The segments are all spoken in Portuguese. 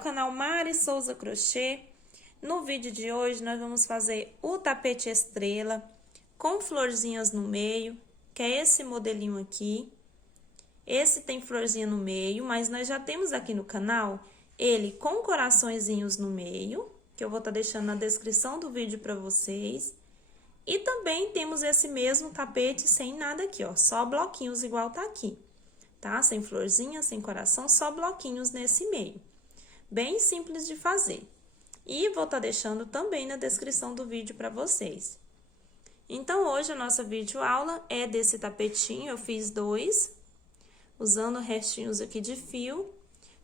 canal Mari Souza Crochê. No vídeo de hoje nós vamos fazer o tapete estrela com florzinhas no meio, que é esse modelinho aqui. Esse tem florzinha no meio, mas nós já temos aqui no canal ele com coraçõezinhos no meio, que eu vou estar deixando na descrição do vídeo para vocês. E também temos esse mesmo tapete sem nada aqui, ó, só bloquinhos igual tá aqui, tá? Sem florzinha, sem coração, só bloquinhos nesse meio. Bem simples de fazer. E vou estar deixando também na descrição do vídeo para vocês. Então, hoje a nossa videoaula é desse tapetinho, eu fiz dois, usando restinhos aqui de fio,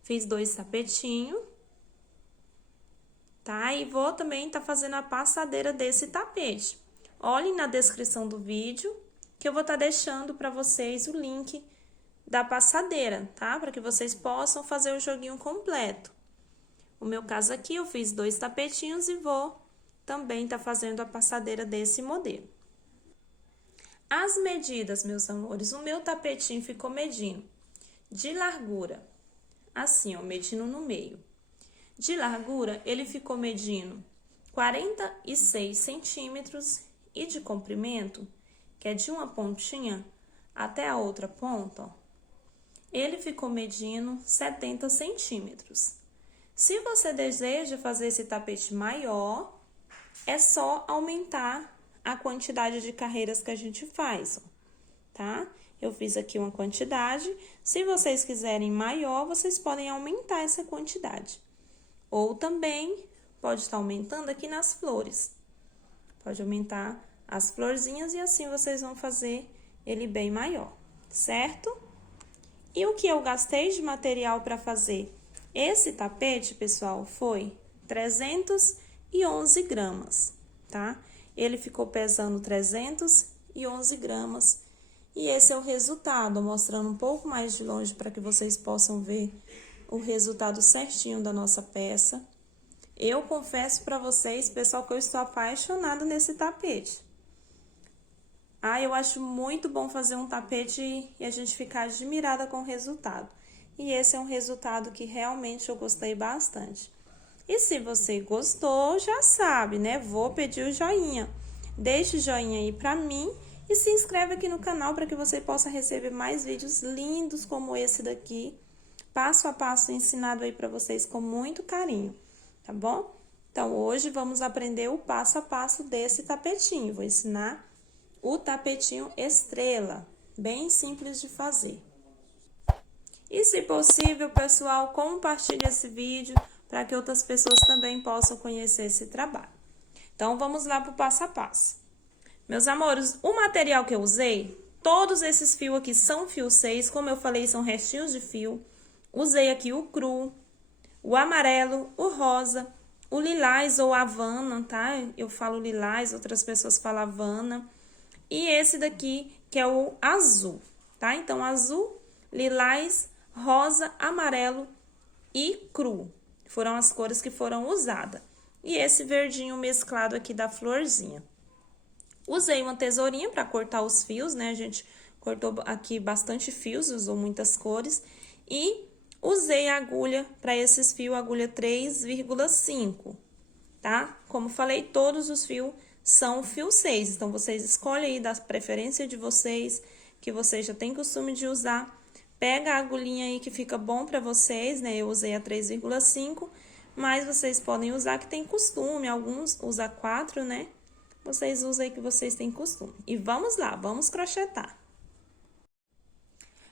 fiz dois tapetinhos, tá? E vou também estar fazendo a passadeira desse tapete. Olhem na descrição do vídeo, que eu vou estar deixando para vocês o link da passadeira, tá? Para que vocês possam fazer o joguinho completo. No meu caso aqui, eu fiz dois tapetinhos e vou também estar fazendo a passadeira desse modelo. As medidas, meus amores, o meu tapetinho ficou medindo de largura, assim, ó, medindo no meio. De largura, ele ficou medindo 46 centímetros e de comprimento, que é de uma pontinha até a outra ponta, ó, ele ficou medindo 70 centímetros. Se você deseja fazer esse tapete maior, é só aumentar a quantidade de carreiras que a gente faz, ó, tá? Eu fiz aqui uma quantidade, se vocês quiserem maior, vocês podem aumentar essa quantidade. Ou também, pode estar aumentando aqui nas flores. Pode aumentar as florzinhas e assim vocês vão fazer ele bem maior, certo? E o que eu gastei de material para fazer esse tapete, pessoal, foi 311 gramas, tá? Ele ficou pesando 311 gramas. E esse é o resultado, mostrando um pouco mais de longe para que vocês possam ver o resultado certinho da nossa peça. Eu confesso para vocês, pessoal, que eu estou apaixonada nesse tapete. Eu acho muito bom fazer um tapete e a gente ficar admirada com o resultado. E esse é um resultado que realmente eu gostei bastante. E se você gostou, já sabe, né? Vou pedir o joinha. Deixe o joinha aí pra mim e se inscreve aqui no canal para que você possa receber mais vídeos lindos como esse daqui. Passo a passo ensinado aí pra vocês com muito carinho, tá bom? Então, hoje vamos aprender o passo a passo desse tapetinho. Vou ensinar o tapetinho estrela, bem simples de fazer. E se possível, pessoal, compartilhe esse vídeo para que outras pessoas também possam conhecer esse trabalho. Então, vamos lá para o passo a passo. Meus amores, o material que eu usei, todos esses fios aqui são fio 6, como eu falei, são restinhos de fio. Usei aqui o cru, o amarelo, o rosa, o lilás ou havana, tá? Eu falo lilás, outras pessoas falam havana. E esse daqui, que é o azul, tá? Então, azul, lilás, rosa, amarelo e cru. Foram as cores que foram usadas. E esse verdinho mesclado aqui da florzinha. Usei uma tesourinha para cortar os fios, né? A gente cortou aqui bastante fios, usou muitas cores. E usei a agulha para esses fios, agulha 3,5, tá? Como falei, todos os fios são fio 6, então vocês escolhem aí da preferência de vocês, que vocês já têm costume de usar. Pega a agulhinha aí que fica bom pra vocês, né? Eu usei a 3,5, mas vocês podem usar que tem costume, alguns usam 4, né? Vocês usam aí que vocês têm costume. E vamos lá, vamos crochetar.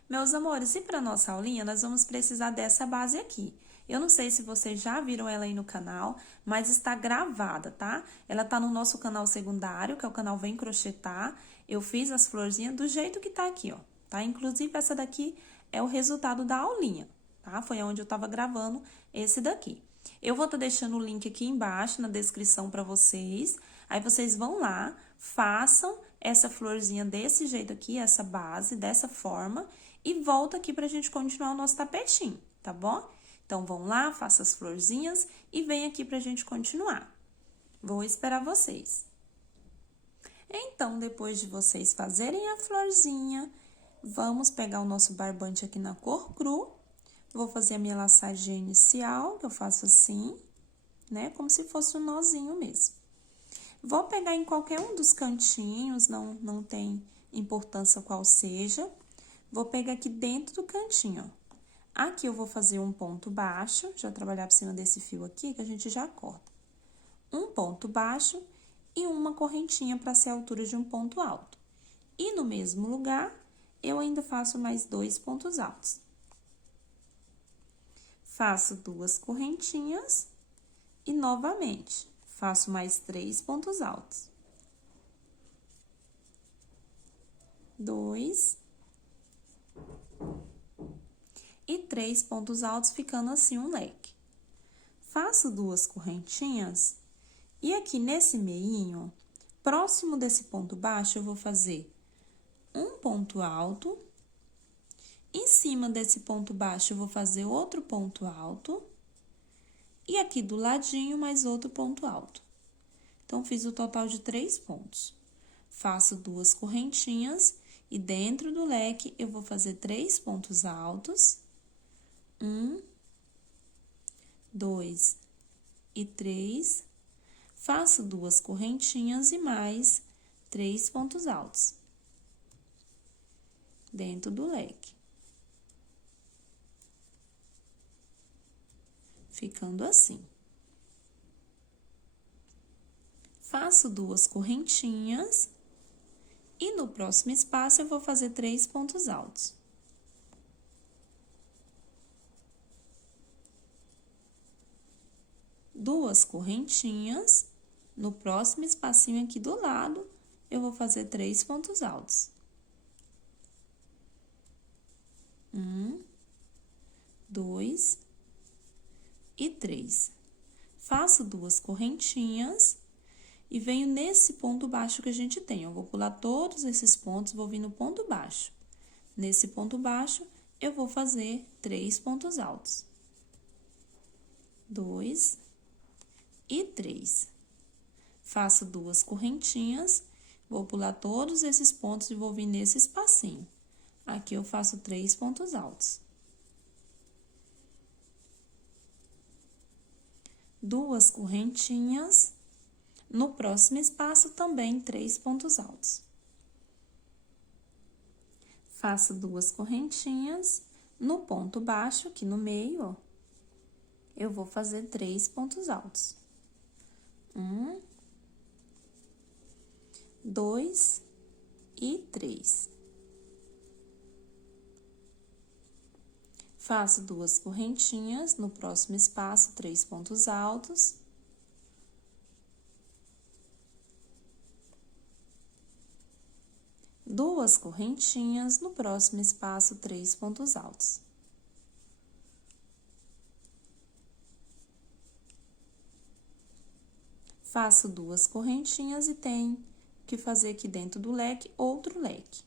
Meus amores, e para nossa aulinha, nós vamos precisar dessa base aqui. Eu não sei se vocês já viram ela aí no canal, mas está gravada, tá? Ela tá no nosso canal secundário, que é o canal Vem Crochetar. Eu fiz as florzinhas do jeito que tá aqui, ó, tá? Inclusive, essa daqui é o resultado da aulinha, tá? Foi onde eu tava gravando esse daqui. Eu vou estar deixando o link aqui embaixo na descrição para vocês. Aí, vocês vão lá, façam essa florzinha desse jeito aqui, essa base, dessa forma, e volta aqui pra gente continuar o nosso tapetinho, tá bom? Então, vão lá, façam as florzinhas e vem aqui pra gente continuar. Vou esperar vocês. Então, depois de vocês fazerem a florzinha, vamos pegar o nosso barbante aqui na cor cru, Vou fazer a minha laçagem inicial, que eu faço assim, né? Como se fosse um nozinho mesmo. Vou pegar em qualquer um dos cantinhos, não tem importância qual seja. Vou pegar aqui dentro do cantinho, ó. Aqui eu vou fazer um ponto baixo, já trabalhar por cima desse fio aqui, que a gente já corta. Um ponto baixo e uma correntinha para ser a altura de um ponto alto. E no mesmo lugar, eu ainda faço mais 2 pontos altos. Faço 2 correntinhas e, novamente, faço mais 3 pontos altos. 2 e 3 pontos altos, ficando assim um leque. Faço 2 correntinhas e aqui nesse meinho, próximo desse ponto baixo, eu vou fazer um ponto alto. Em cima desse ponto baixo, eu vou fazer outro ponto alto. E aqui do ladinho, mais outro ponto alto. Então, fiz o total de 3 pontos. Faço 2 correntinhas e dentro do leque, eu vou fazer 3 pontos altos. 1, 2 e 3. Faço 2 correntinhas e mais 3 pontos altos. Dentro do leque. Ficando assim. Faço 2 correntinhas e no próximo espaço eu vou fazer 3 pontos altos. Duas correntinhas, no próximo espacinho aqui do lado, eu vou fazer 3 pontos altos. 1, 2 e 3. Faço 2 correntinhas e venho nesse ponto baixo que a gente tem. Eu vou pular todos esses pontos, vou vir no ponto baixo. Nesse ponto baixo, eu vou fazer 3 pontos altos. 2 e 3. Faço 2 correntinhas, vou pular todos esses pontos e vou vir nesse espacinho. Aqui eu faço 3 pontos altos. 2 correntinhas, no próximo espaço também 3 pontos altos. Faço 2 correntinhas, no ponto baixo, aqui no meio, ó, eu vou fazer 3 pontos altos. 1, 2 e 3. Faço 2 correntinhas, no próximo espaço, 3 pontos altos. Duas correntinhas, no próximo espaço, 3 pontos altos. Faço 2 correntinhas e tenho que fazer aqui dentro do leque outro leque.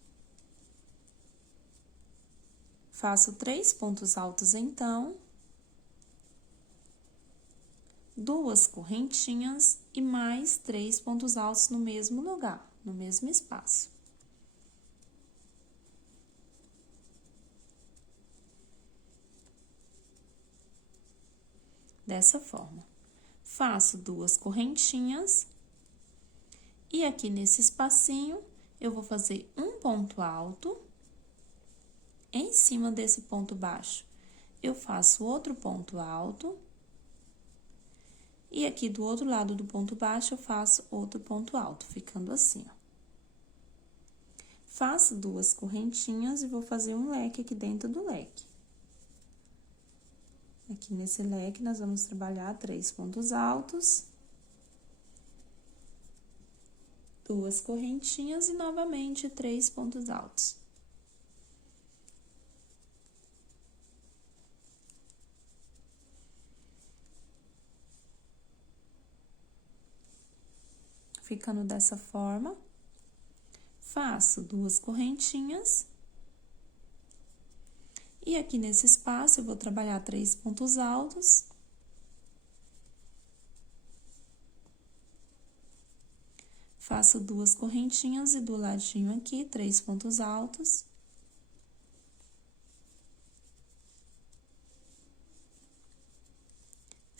Faço 3 pontos altos, então. 2 correntinhas e mais 3 pontos altos no mesmo lugar, no mesmo espaço. Dessa forma. Faço 2 correntinhas e aqui nesse espacinho, eu vou fazer um ponto alto. Em cima desse ponto baixo, eu faço outro ponto alto. E aqui do outro lado do ponto baixo, eu faço outro ponto alto, ficando assim, ó. Faço 2 correntinhas e vou fazer um leque aqui dentro do leque. Aqui nesse leque, nós vamos trabalhar 3 pontos altos. 2 correntinhas e, novamente, 3 pontos altos. Ficando dessa forma, faço 2 correntinhas. E aqui nesse espaço, eu vou trabalhar 3 pontos altos. Faço 2 correntinhas e do ladinho aqui, 3 pontos altos.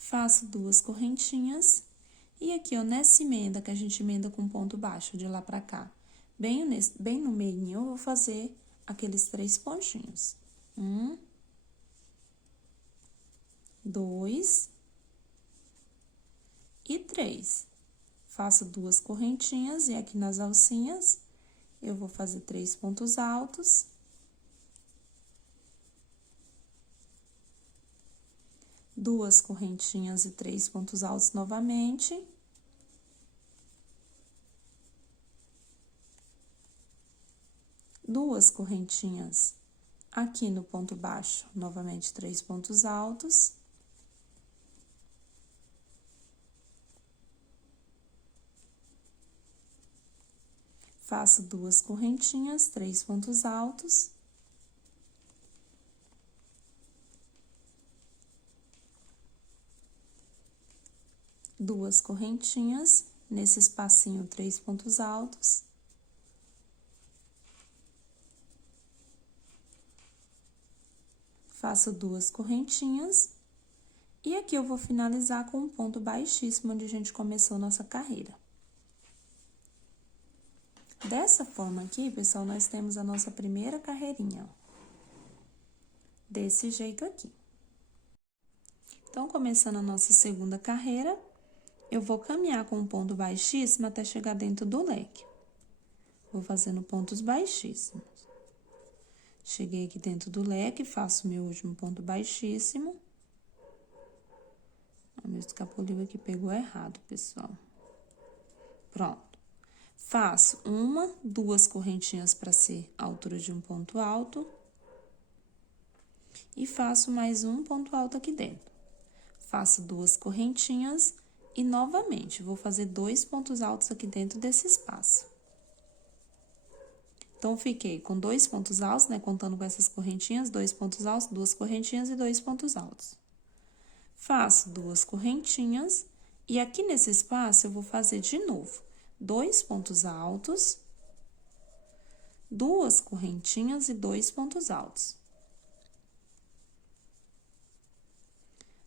faço 2 correntinhas, e aqui, ó, nessa emenda, que a gente emenda com ponto baixo, de lá pra cá, bem no meio, eu vou fazer aqueles 3 pontinhos. 1, 2 e 3. Faço 2 correntinhas, e aqui nas alcinhas, eu vou fazer 3 pontos altos. Duas correntinhas e 3 pontos altos novamente. Duas correntinhas aqui no ponto baixo, novamente 3 pontos altos. Faço 2 correntinhas, 3 pontos altos. Duas correntinhas, nesse espacinho, 3 pontos altos. Faço 2 correntinhas, e aqui eu vou finalizar com um ponto baixíssimo, onde a gente começou nossa carreira. Dessa forma aqui, pessoal, nós temos a nossa primeira carreirinha, ó. Desse jeito aqui. Então, começando a nossa segunda carreira, eu vou caminhar com um ponto baixíssimo até chegar dentro do leque. Vou fazendo pontos baixíssimos. Cheguei aqui dentro do leque, faço meu último ponto baixíssimo. O meu escapuliu aqui pegou errado, pessoal. Pronto. Faço 1, 2 correntinhas para ser a altura de um ponto alto. E faço mais um ponto alto aqui dentro. Faço 2 correntinhas e, novamente, vou fazer 2 pontos altos aqui dentro desse espaço. Então, fiquei com 2 pontos altos, né? Contando com essas correntinhas, 2 pontos altos, 2 correntinhas e 2 pontos altos. Faço 2 correntinhas e aqui nesse espaço eu vou fazer de novo 2 pontos altos, 2 correntinhas e 2 pontos altos.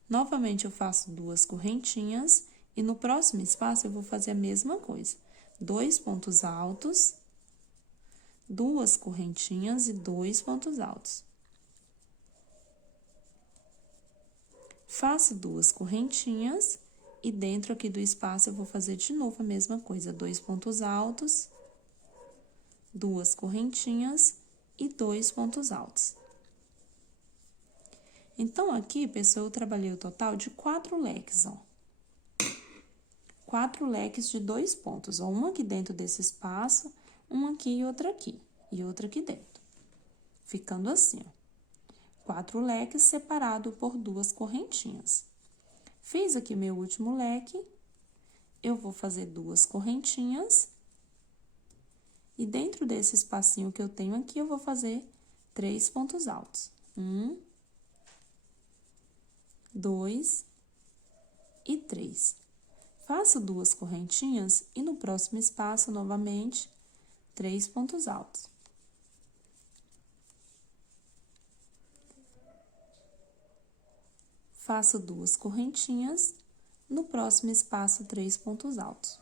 Novamente, eu faço 2 correntinhas e no próximo espaço eu vou fazer a mesma coisa. 2 pontos altos, 2 correntinhas e 2 pontos altos. Faço 2 correntinhas e dentro aqui do espaço eu vou fazer de novo a mesma coisa. 2 pontos altos, 2 correntinhas e 2 pontos altos. Então, aqui, pessoal, eu trabalhei o total de 4 leques, ó. 4 leques de 2 pontos, ó. Um aqui dentro desse espaço, um aqui e outro aqui. E outro aqui dentro. Ficando assim, ó. 4 leques separados por 2 correntinhas. Fiz aqui meu último leque, eu vou fazer 2 correntinhas. E dentro desse espacinho que eu tenho aqui, eu vou fazer 3 pontos altos. 1, 2 e 3. Faço 2 correntinhas e no próximo espaço, novamente, 3 pontos altos. Faço 2 correntinhas, no próximo espaço, 3 pontos altos.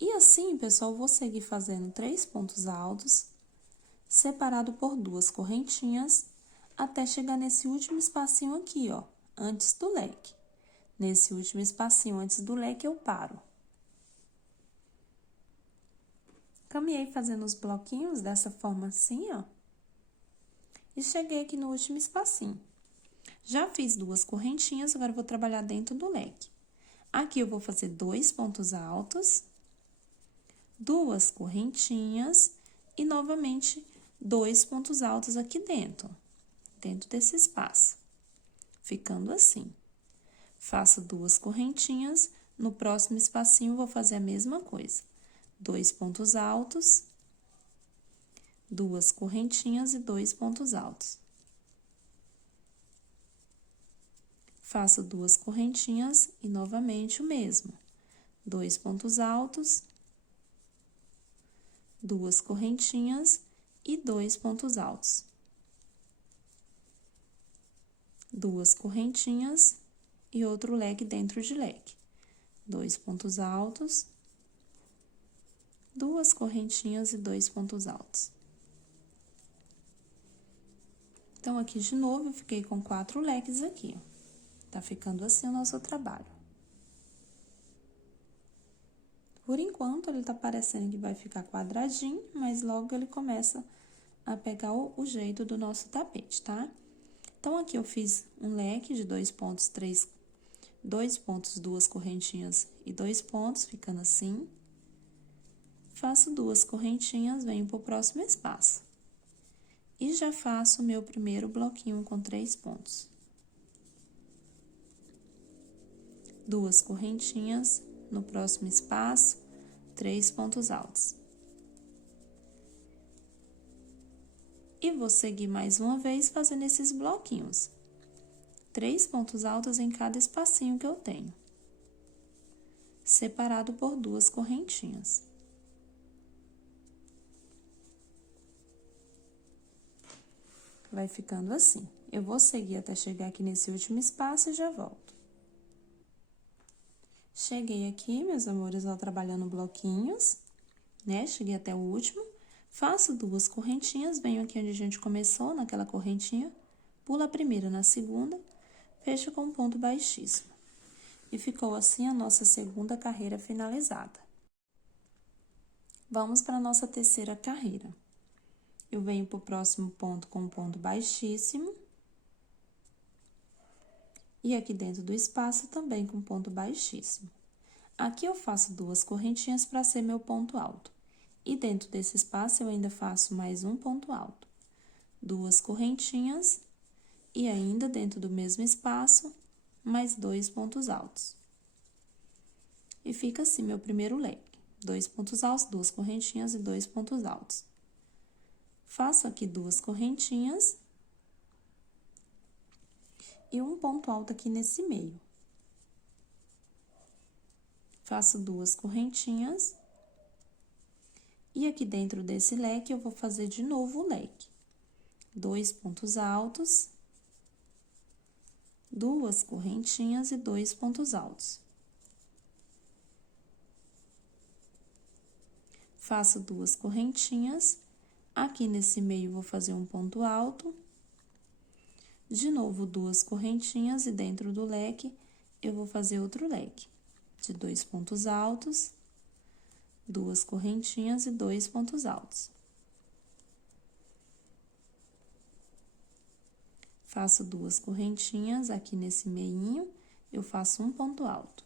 E assim, pessoal, vou seguir fazendo 3 pontos altos, separado por 2 correntinhas, até chegar nesse último espacinho aqui, ó, antes do leque. Nesse último espacinho antes do leque, eu paro. Caminhei fazendo os bloquinhos dessa forma assim, ó. E cheguei aqui no último espacinho. Já fiz 2 correntinhas, agora eu vou trabalhar dentro do leque. Aqui eu vou fazer 2 pontos altos, 2 correntinhas e, novamente, 2 pontos altos aqui dentro desse espaço, ficando assim. Faço 2 correntinhas, no próximo espacinho vou fazer a mesma coisa. 2 pontos altos, 2 correntinhas e 2 pontos altos. Faço 2 correntinhas e, novamente, o mesmo. 2 pontos altos, 2 correntinhas e 2 pontos altos. 2 correntinhas e outro leque dentro de leque. 2 pontos altos, 2 correntinhas e 2 pontos altos. Então, aqui de novo, eu fiquei com 4 leques aqui, ó. Tá ficando assim o nosso trabalho. Por enquanto, ele tá parecendo que vai ficar quadradinho, mas logo ele começa a pegar o jeito do nosso tapete, tá? Então, aqui eu fiz um leque de 2 pontos, 2 pontos, 2 correntinhas e 2 pontos, ficando assim. Faço 2 correntinhas, venho pro próximo espaço. E já faço o meu primeiro bloquinho com 3 pontos. 2 correntinhas, no próximo espaço, 3 pontos altos. E vou seguir mais uma vez fazendo esses bloquinhos. 3 pontos altos em cada espacinho que eu tenho. Separado por 2 correntinhas. Vai ficando assim. Eu vou seguir até chegar aqui nesse último espaço e já volto. Cheguei aqui, meus amores, ó, trabalhando bloquinhos, né? Cheguei até o último. Faço 2 correntinhas, venho aqui onde a gente começou, naquela correntinha, pulo a primeira na segunda, fecho com um ponto baixíssimo. E ficou assim a nossa segunda carreira finalizada. Vamos para a nossa terceira carreira. Eu venho pro próximo ponto com um ponto baixíssimo. E aqui dentro do espaço também com ponto baixíssimo. Aqui eu faço 2 correntinhas para ser meu ponto alto. E dentro desse espaço eu ainda faço mais um ponto alto. 2 correntinhas e ainda dentro do mesmo espaço, mais 2 pontos altos. E fica assim meu primeiro leque. 2 pontos altos, 2 correntinhas e 2 pontos altos. Faço aqui 2 correntinhas e um ponto alto aqui nesse meio. Faço 2 correntinhas e aqui dentro desse leque eu vou fazer de novo o leque. 2 pontos altos, 2 correntinhas e 2 pontos altos. Faço 2 correntinhas, aqui nesse meio vou fazer um ponto alto. De novo, 2 correntinhas e dentro do leque eu vou fazer outro leque de 2 pontos altos, 2 correntinhas e 2 pontos altos. Faço 2 correntinhas, aqui nesse meinho eu faço um ponto alto.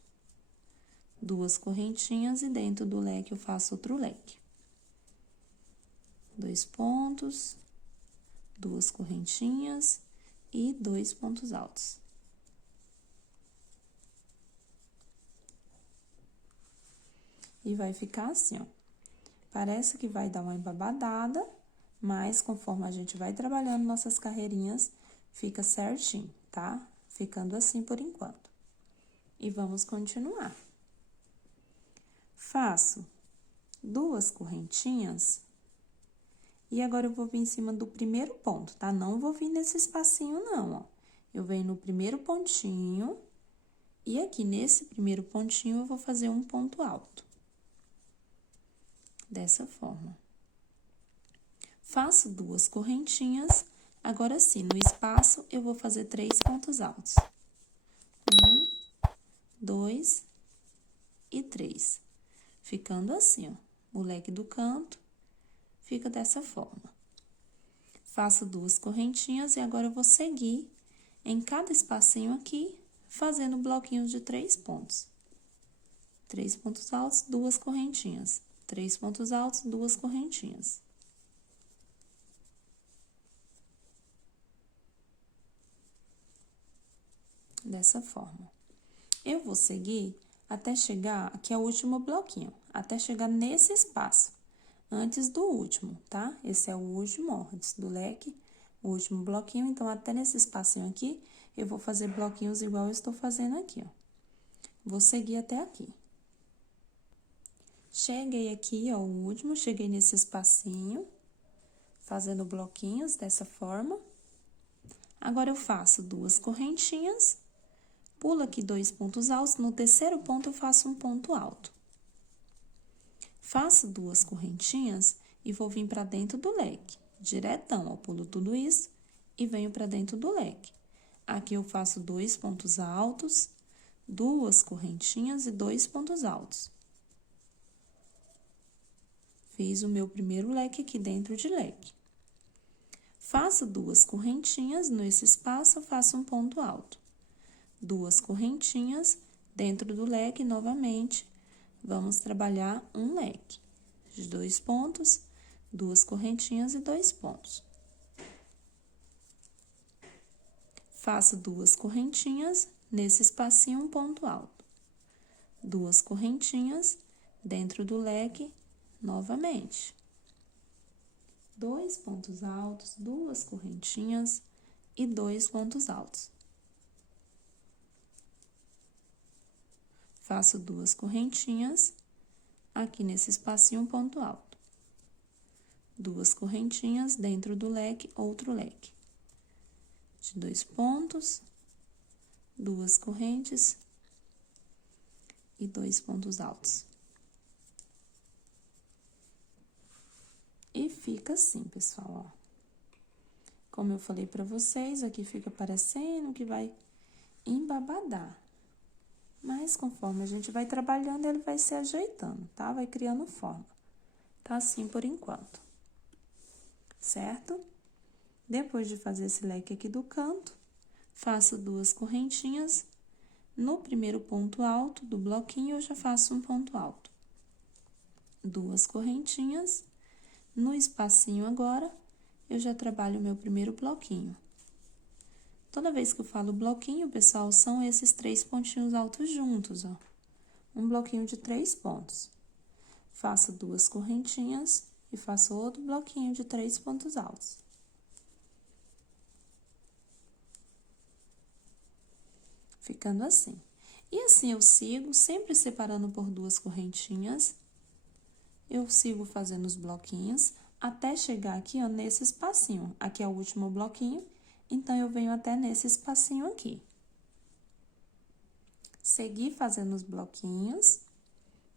2 correntinhas e dentro do leque eu faço outro leque. 2 pontos, 2 correntinhas e 2 pontos altos. E vai ficar assim, ó. Parece que vai dar uma embabadada, mas conforme a gente vai trabalhando nossas carreirinhas, fica certinho, tá? Ficando assim por enquanto. E vamos continuar. Faço 2 correntinhas e agora eu vou vir em cima do primeiro ponto, tá? Não vou vir nesse espacinho, não, ó. Eu venho no primeiro pontinho e aqui nesse primeiro pontinho eu vou fazer um ponto alto. Dessa forma. Faço 2 correntinhas, agora sim, no espaço eu vou fazer 3 pontos altos. 1, 2 e 3. Ficando assim, ó, o leque do canto fica dessa forma. Faço 2 correntinhas e agora eu vou seguir em cada espacinho aqui, fazendo bloquinhos de 3 pontos. 3 pontos altos, 2 correntinhas. 3 pontos altos, 2 correntinhas. Dessa forma. Eu vou seguir até chegar, aqui é o último bloquinho, até chegar nesse espaço, antes do último, tá? Esse é o último, ó, antes do leque, o último bloquinho, então, até nesse espacinho aqui, eu vou fazer bloquinhos igual eu estou fazendo aqui, ó. Vou seguir até aqui. Cheguei aqui, ó, o último, cheguei nesse espacinho, fazendo bloquinhos dessa forma. Agora, eu faço 2 correntinhas, Pulo aqui 2 pontos altos, no terceiro ponto eu faço um ponto alto. Faço 2 correntinhas e vou vir para dentro do leque, diretão, ó, pulo tudo isso e venho para dentro do leque. Aqui eu faço 2 pontos altos, 2 correntinhas e 2 pontos altos. Fiz o meu primeiro leque aqui dentro de leque. Faço 2 correntinhas, nesse espaço eu faço um ponto alto. 2 correntinhas dentro do leque, novamente, vamos trabalhar um leque. De 2 pontos, 2 correntinhas e 2 pontos. Faço 2 correntinhas, nesse espacinho um ponto alto. 2 correntinhas dentro do leque, novamente. 2 pontos altos, 2 correntinhas e 2 pontos altos. Faço 2 correntinhas, aqui nesse espacinho um ponto alto. 2 correntinhas dentro do leque, outro leque. De 2 pontos, 2 correntes e 2 pontos altos. E fica assim, pessoal, ó. Como eu falei pra vocês, aqui fica parecendo que vai embabadar. Mas, conforme a gente vai trabalhando, ele vai se ajeitando, tá? Vai criando forma. Tá assim por enquanto. Certo? Depois de fazer esse leque aqui do canto, faço 2 correntinhas. No primeiro ponto alto do bloquinho, eu já faço um ponto alto. 2 correntinhas. No espacinho agora, eu já trabalho o meu primeiro bloquinho. Toda vez que eu falo bloquinho, pessoal, são esses 3 pontinhos altos juntos, ó. Um bloquinho de 3 pontos. Faço 2 correntinhas e faço outro bloquinho de 3 pontos altos. Ficando assim. E assim eu sigo, sempre separando por 2 correntinhas. Eu sigo fazendo os bloquinhos até chegar aqui, ó, nesse espacinho. Aqui é o último bloquinho, então eu venho até nesse espacinho aqui. Segui fazendo os bloquinhos.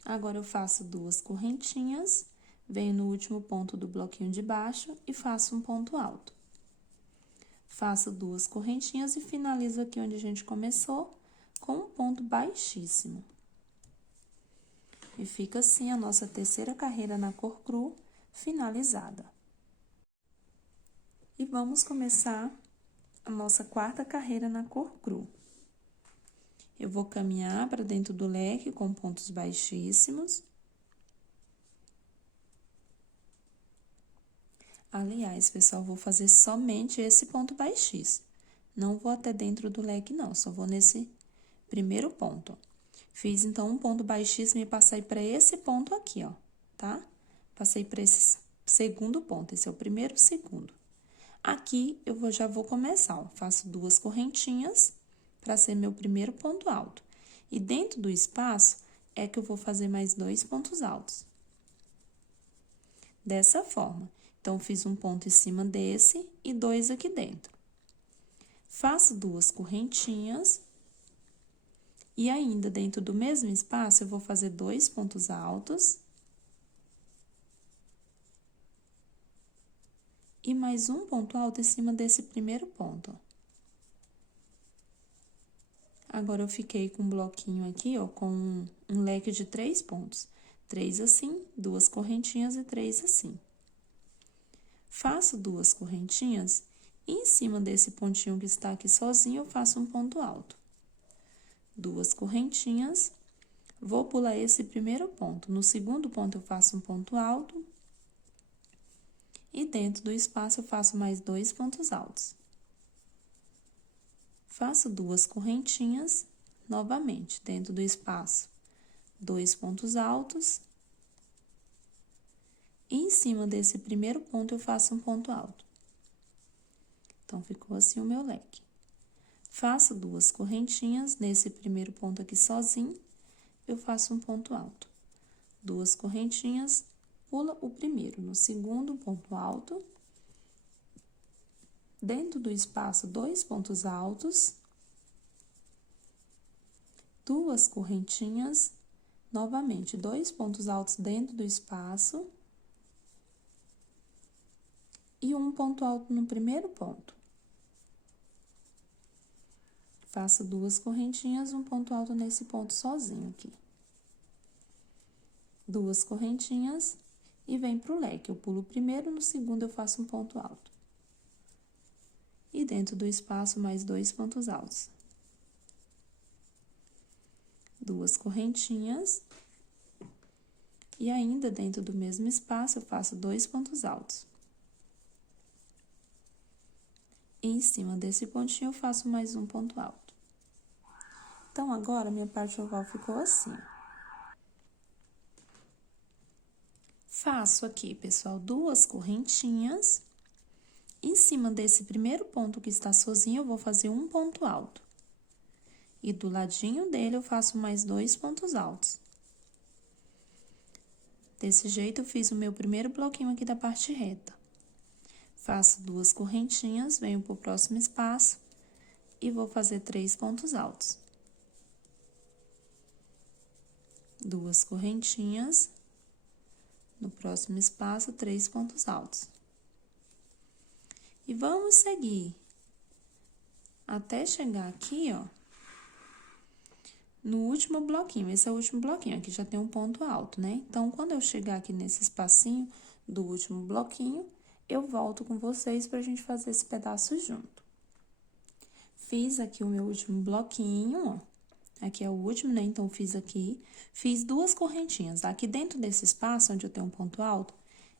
Agora eu faço 2 correntinhas, venho no último ponto do bloquinho de baixo e faço um ponto alto. Faço 2 correntinhas e finalizo aqui onde a gente começou, com um ponto baixíssimo. E fica assim a nossa terceira carreira na cor cru, finalizada. E vamos começar a nossa quarta carreira na cor cru. Eu vou caminhar para dentro do leque com pontos baixíssimos. Aliás, pessoal, vou fazer somente esse ponto baixíssimo. Não vou até dentro do leque, não, só vou nesse primeiro ponto, ó. Fiz, então, um ponto baixíssimo e passei para esse ponto aqui, ó, tá? Passei para esse segundo ponto, esse é o primeiro, segundo. Aqui, já vou começar, ó, faço 2 correntinhas para ser meu primeiro ponto alto. E dentro do espaço, é que eu vou fazer mais 2 pontos altos. Dessa forma. Então, fiz um ponto em cima desse e 2 aqui dentro. Faço 2 correntinhas. E ainda, dentro do mesmo espaço, eu vou fazer 2 pontos altos. E mais um ponto alto em cima desse primeiro ponto, ó. Agora, eu fiquei com um bloquinho aqui, ó, com um leque de 3 pontos. 3 assim, 2 correntinhas e 3 assim. Faço 2 correntinhas e em cima desse pontinho que está aqui sozinho, eu faço um ponto alto. 2 correntinhas, vou pular esse primeiro ponto. No segundo ponto, eu faço um ponto alto. E dentro do espaço, eu faço mais 2 pontos altos. Faço 2 correntinhas, novamente, dentro do espaço, 2 pontos altos. E em cima desse primeiro ponto, eu faço um ponto alto. Então, ficou assim o meu leque. Faço 2 correntinhas, nesse primeiro ponto aqui sozinho, eu faço um ponto alto. 2 correntinhas, pula o primeiro, no segundo ponto alto. Dentro do espaço, 2 pontos altos. 2 correntinhas, novamente 2 pontos altos dentro do espaço e um ponto alto no primeiro ponto. Faço 2 correntinhas, um ponto alto nesse ponto sozinho aqui. 2 correntinhas e vem pro leque. Eu pulo o primeiro, no segundo eu faço um ponto alto. E dentro do espaço, mais 2 pontos altos. 2 correntinhas. E ainda dentro do mesmo espaço, eu faço 2 pontos altos. E em cima desse pontinho, eu faço mais um ponto alto. Então, agora, minha parte oval ficou assim. Faço aqui, pessoal, 2 correntinhas. Em cima desse primeiro ponto que está sozinho, eu vou fazer um ponto alto. E do ladinho dele, eu faço mais 2 pontos altos. Desse jeito, eu fiz o meu primeiro bloquinho aqui da parte reta. Faço 2 correntinhas, venho pro próximo espaço e vou fazer 3 pontos altos. 2 correntinhas, no próximo espaço, 3 pontos altos. E vamos seguir até chegar aqui, ó, no último bloquinho. Esse é o último bloquinho, aqui já tem um ponto alto, né? Então, quando eu chegar aqui nesse espacinho do último bloquinho, eu volto com vocês pra gente fazer esse pedaço junto. Fiz aqui o meu último bloquinho, ó. Aqui é o último, né? Então, fiz aqui, fiz 2 correntinhas. Aqui dentro desse espaço, onde eu tenho um ponto alto,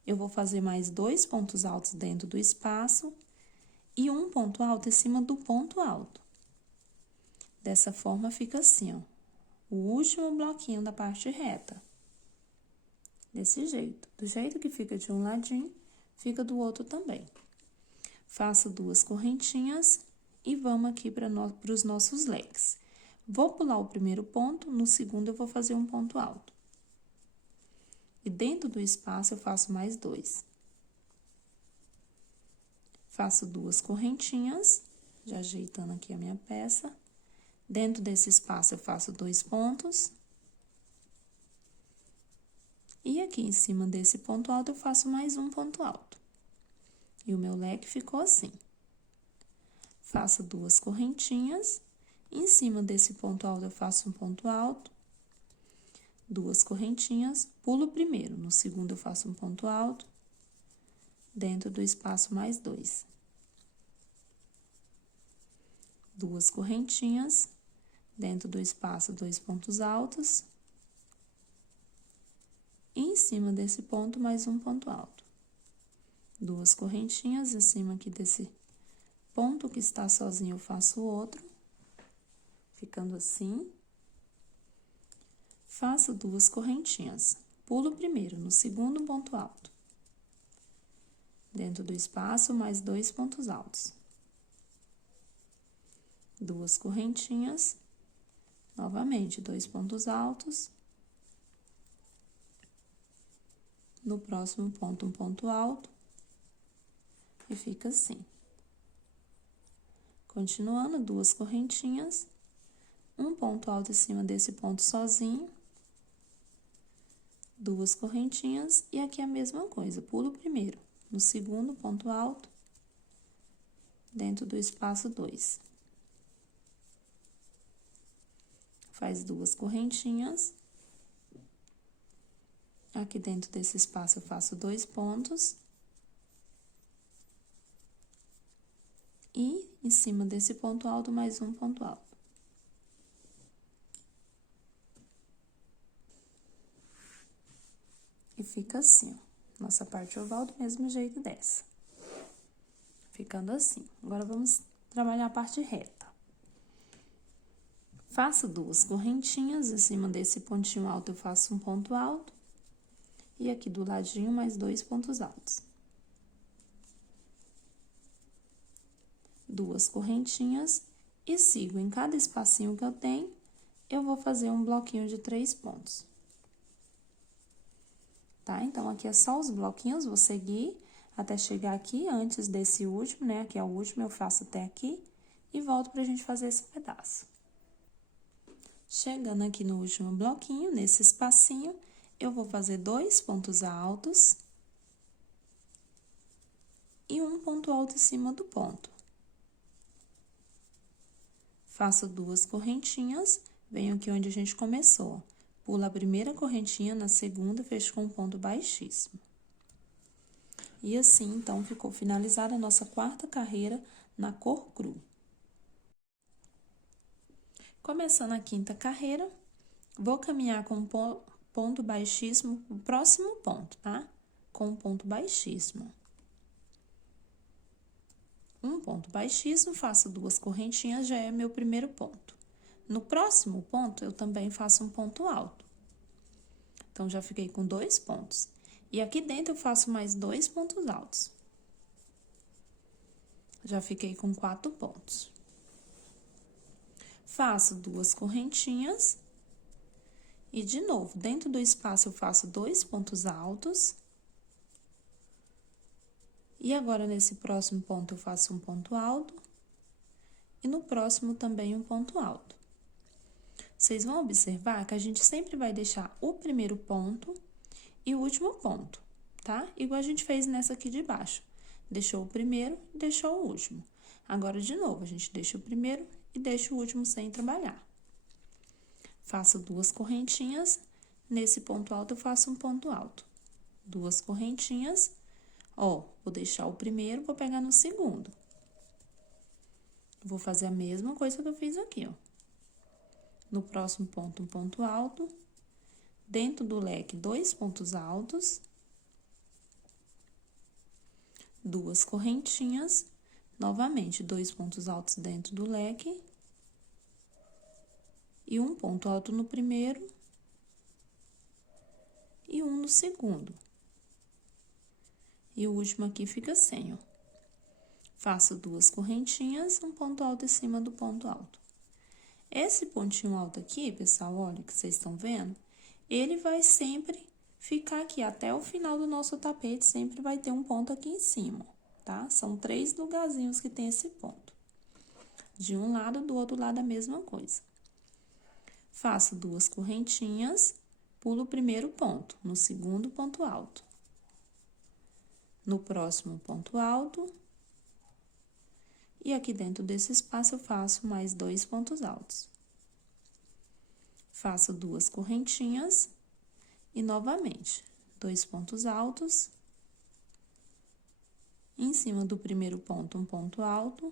eu vou fazer mais 2 pontos altos dentro do espaço e um ponto alto em cima do ponto alto. Dessa forma, fica assim, ó. O último bloquinho da parte reta. Desse jeito. Do jeito que fica de um ladinho, fica do outro também. Faço 2 correntinhas e vamos aqui para os nossos leques. Vou pular o primeiro ponto, no segundo eu vou fazer um ponto alto. E dentro do espaço eu faço mais 2. Faço 2 correntinhas, já ajeitando aqui a minha peça. Dentro desse espaço eu faço 2 pontos. E aqui em cima desse ponto alto eu faço mais um ponto alto. E o meu leque ficou assim. Faço 2 correntinhas. Em cima desse ponto alto, eu faço um ponto alto, 2 correntinhas, pulo o primeiro, no segundo eu faço um ponto alto, dentro do espaço mais 2. 2 correntinhas, dentro do espaço 2 pontos altos, e em cima desse ponto mais um ponto alto. 2 correntinhas, em cima aqui desse ponto que está sozinho eu faço outro. Ficando assim. Faço 2 correntinhas. Pulo o primeiro, no segundo ponto alto. Dentro do espaço, mais 2 pontos altos. 2 correntinhas. Novamente, 2 pontos altos. No próximo ponto, um ponto alto. E fica assim. Continuando, 2 correntinhas. Um ponto alto em cima desse ponto sozinho. 2 correntinhas e aqui a mesma coisa, pulo o primeiro, no segundo ponto alto, dentro do espaço 2. Faz 2 correntinhas. Aqui dentro desse espaço eu faço 2 pontos. E em cima desse ponto alto, mais um ponto alto. E fica assim, ó, nossa parte oval do mesmo jeito dessa. Ficando assim. Agora, vamos trabalhar a parte reta. Faço 2 correntinhas, em cima desse pontinho alto eu faço um ponto alto. E aqui do ladinho, mais 2 pontos altos. 2 correntinhas e sigo em cada espacinho que eu tenho, eu vou fazer um bloquinho de 3 pontos. Tá? Então, aqui é só os bloquinhos, vou seguir até chegar aqui, antes desse último, né? Aqui é o último, eu faço até aqui e volto pra gente fazer esse pedaço. Chegando aqui no último bloquinho, nesse espacinho, eu vou fazer 2 pontos altos e um ponto alto em cima do ponto. Faço 2 correntinhas, venho aqui onde a gente começou. Pulo a primeira correntinha, na segunda, fecho com um ponto baixíssimo. E assim, então, ficou finalizada a nossa 4ª carreira na cor cru. Começando a 5ª carreira, vou caminhar com um ponto baixíssimo, o próximo ponto, tá? Com um ponto baixíssimo. Um ponto baixíssimo, faço 2 correntinhas, já é meu primeiro ponto. No próximo ponto, eu também faço um ponto alto. Então, já fiquei com 2 pontos. E aqui dentro, eu faço mais 2 pontos altos. Já fiquei com 4 pontos. Faço 2 correntinhas. E, de novo, dentro do espaço, eu faço 2 pontos altos. E agora, nesse próximo ponto, eu faço um ponto alto. E no próximo, também um ponto alto. Vocês vão observar que a gente sempre vai deixar o primeiro ponto e o último ponto, tá? Igual a gente fez nessa aqui de baixo. Deixou o primeiro e deixou o último. Agora, de novo, a gente deixa o primeiro e deixa o último sem trabalhar. Faço 2 correntinhas, nesse ponto alto eu faço um ponto alto. 2 correntinhas, ó, vou deixar o primeiro, vou pegar no segundo. Vou fazer a mesma coisa que eu fiz aqui, ó. No próximo ponto, um ponto alto. Dentro do leque, 2 pontos altos. 2 correntinhas. Novamente, 2 pontos altos dentro do leque. E um ponto alto no primeiro. E um no segundo. E o último aqui fica sem, ó. Faço 2 correntinhas, um ponto alto em cima do ponto alto. Esse pontinho alto aqui, pessoal, olha, que vocês estão vendo, ele vai sempre ficar aqui, até o final do nosso tapete, sempre vai ter um ponto aqui em cima, tá? São 3 lugarzinhos que tem esse ponto. De um lado, do outro lado, a mesma coisa. Faço 2 correntinhas, pulo o primeiro ponto, no segundo ponto alto. No próximo ponto alto. E aqui dentro desse espaço, eu faço mais 2 pontos altos. Faço 2 correntinhas e, novamente, 2 pontos altos. Em cima do primeiro ponto, um ponto alto.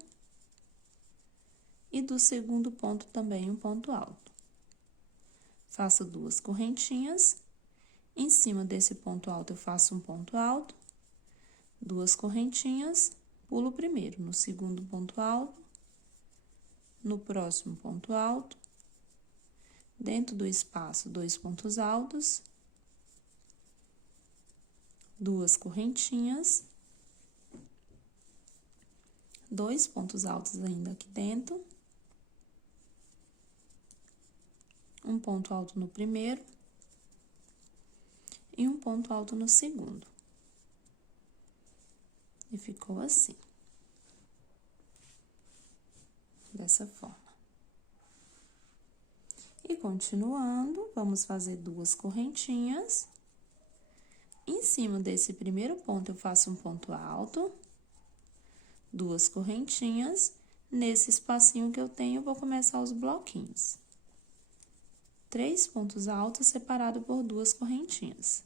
E do segundo ponto, também um ponto alto. Faço 2 correntinhas. Em cima desse ponto alto, eu faço um ponto alto. 2 correntinhas. Pulo o primeiro, no segundo ponto alto, no próximo ponto alto, dentro do espaço, 2 pontos altos, 2 correntinhas, 2 pontos altos ainda aqui dentro, um ponto alto no primeiro e um ponto alto no segundo. E ficou assim. Dessa forma. E continuando, vamos fazer 2 correntinhas. Em cima desse primeiro ponto, eu faço um ponto alto. 2 correntinhas. Nesse espacinho que eu tenho, eu vou começar os bloquinhos. 3 pontos altos separados por 2 correntinhas.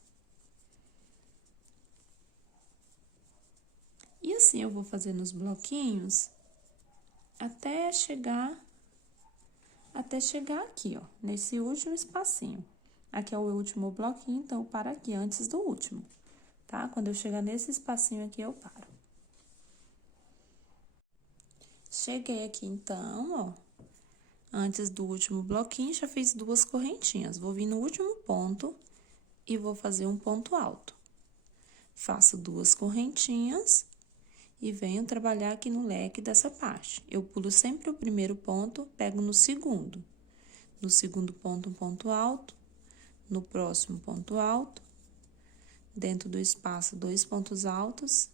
E assim, eu vou fazendo os bloquinhos até chegar aqui, ó, nesse último espacinho. Aqui é o último bloquinho, então, eu paro aqui antes do último, tá? Quando eu chegar nesse espacinho aqui, eu paro. Cheguei aqui, então, ó, antes do último bloquinho, já fiz 2 correntinhas. Vou vir no último ponto e vou fazer um ponto alto. Faço 2 correntinhas. E venho trabalhar aqui no leque dessa parte. Eu pulo sempre o primeiro ponto, pego no segundo. No segundo ponto, um ponto alto. No próximo, ponto alto. Dentro do espaço, 2 pontos altos.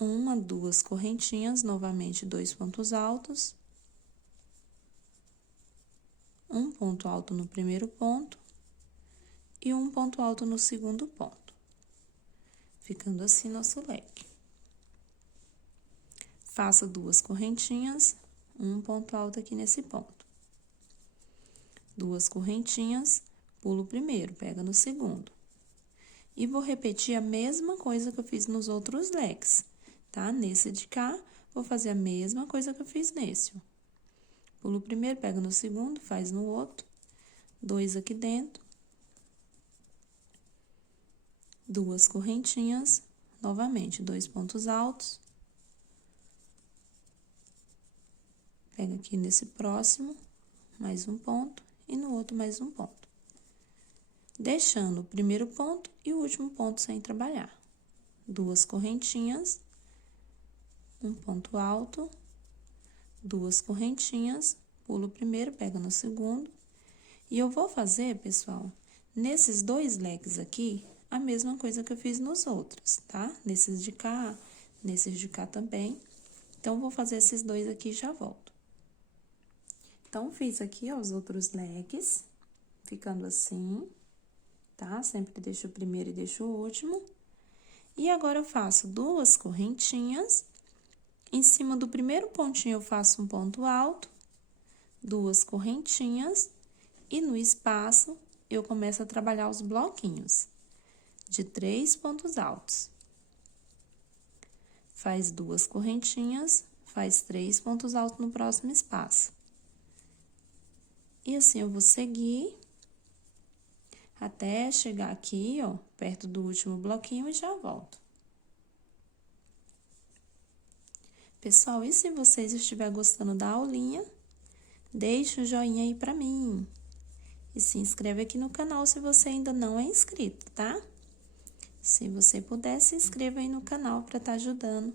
1, 2 correntinhas, novamente 2 pontos altos. um ponto alto no primeiro ponto e um ponto alto no segundo ponto, ficando assim nosso leque. Faça 2 correntinhas, um ponto alto aqui nesse ponto. 2 correntinhas, pulo o primeiro, pega no segundo. E vou repetir a mesma coisa que eu fiz nos outros leques, tá? Nesse de cá, vou fazer a mesma coisa que eu fiz nesse, ó. Pulo o primeiro, pega no segundo, faz no outro. 2 aqui dentro. 2 correntinhas, novamente, 2 pontos altos. Pega aqui nesse próximo, mais um ponto, e no outro mais um ponto. Deixando o primeiro ponto e o último ponto sem trabalhar. 2 correntinhas, um ponto alto, 2 correntinhas, pulo o primeiro, pega no segundo. E eu vou fazer, pessoal, nesses 2 leques aqui, a mesma coisa que eu fiz nos outros, tá? Nesses de cá também. Então, vou fazer esses 2 aqui e já volto. Então, fiz aqui, ó, os outros leques, ficando assim, tá? Sempre deixo o primeiro e deixo o último. E agora, eu faço 2 correntinhas. Em cima do primeiro pontinho, eu faço um ponto alto, 2 correntinhas, e no espaço, eu começo a trabalhar os bloquinhos de 3 pontos altos. Faz 2 correntinhas, faz 3 pontos altos no próximo espaço. E assim, eu vou seguir até chegar aqui, ó, perto do último bloquinho e já volto. Pessoal, e se vocês estiverem gostando da aulinha, deixe o joinha aí pra mim. E se inscreve aqui no canal se você ainda não é inscrito, tá? Se você puder, se inscreva aí no canal pra estar ajudando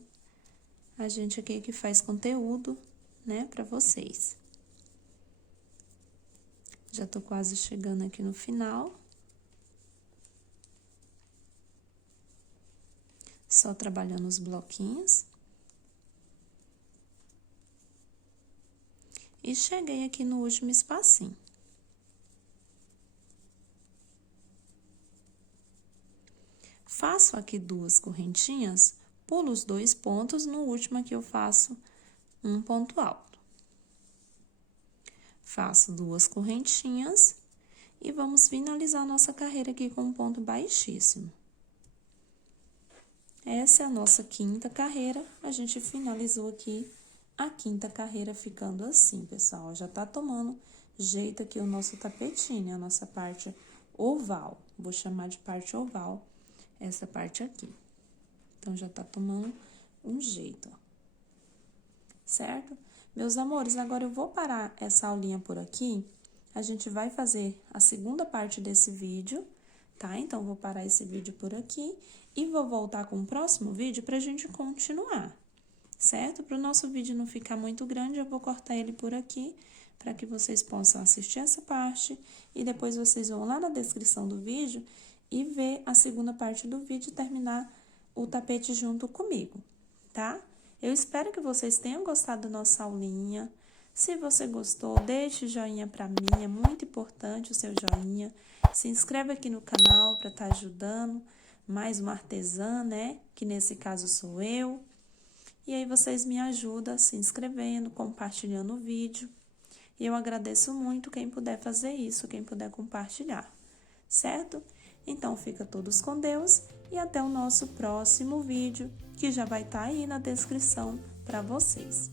a gente aqui que faz conteúdo, né, pra vocês. Já tô quase chegando aqui no final. Só trabalhando os bloquinhos. E cheguei aqui no último espacinho. Faço aqui 2 correntinhas, pulo os 2 pontos, no último aqui eu faço um ponto alto. Faço 2 correntinhas e vamos finalizar a nossa carreira aqui com um ponto baixíssimo. Essa é a nossa 5ª carreira, a gente finalizou aqui a 5ª carreira ficando assim, pessoal. Já tá tomando jeito aqui o nosso tapetinho, a nossa parte oval. Vou chamar de parte oval essa parte aqui. Então, já tá tomando um jeito, ó. Certo? Meus amores, agora eu vou parar essa aulinha por aqui. A gente vai fazer a 2ª parte desse vídeo, tá? Então, vou parar esse vídeo por aqui e vou voltar com o próximo vídeo pra gente continuar. Certo? Para o nosso vídeo não ficar muito grande, eu vou cortar ele por aqui, para que vocês possam assistir essa parte, e depois vocês vão lá na descrição do vídeo e ver a 2ª parte do vídeo e terminar o tapete junto comigo, tá? Eu espero que vocês tenham gostado da nossa aulinha. Se você gostou, deixe o joinha para mim, é muito importante o seu joinha. Se inscreve aqui no canal para estar ajudando mais uma artesã, né? Que nesse caso sou eu. E aí, vocês me ajudam se inscrevendo, compartilhando o vídeo. E eu agradeço muito quem puder fazer isso, quem puder compartilhar, certo? Então, fica todos com Deus e até o nosso próximo vídeo, que já vai estar aí na descrição para vocês.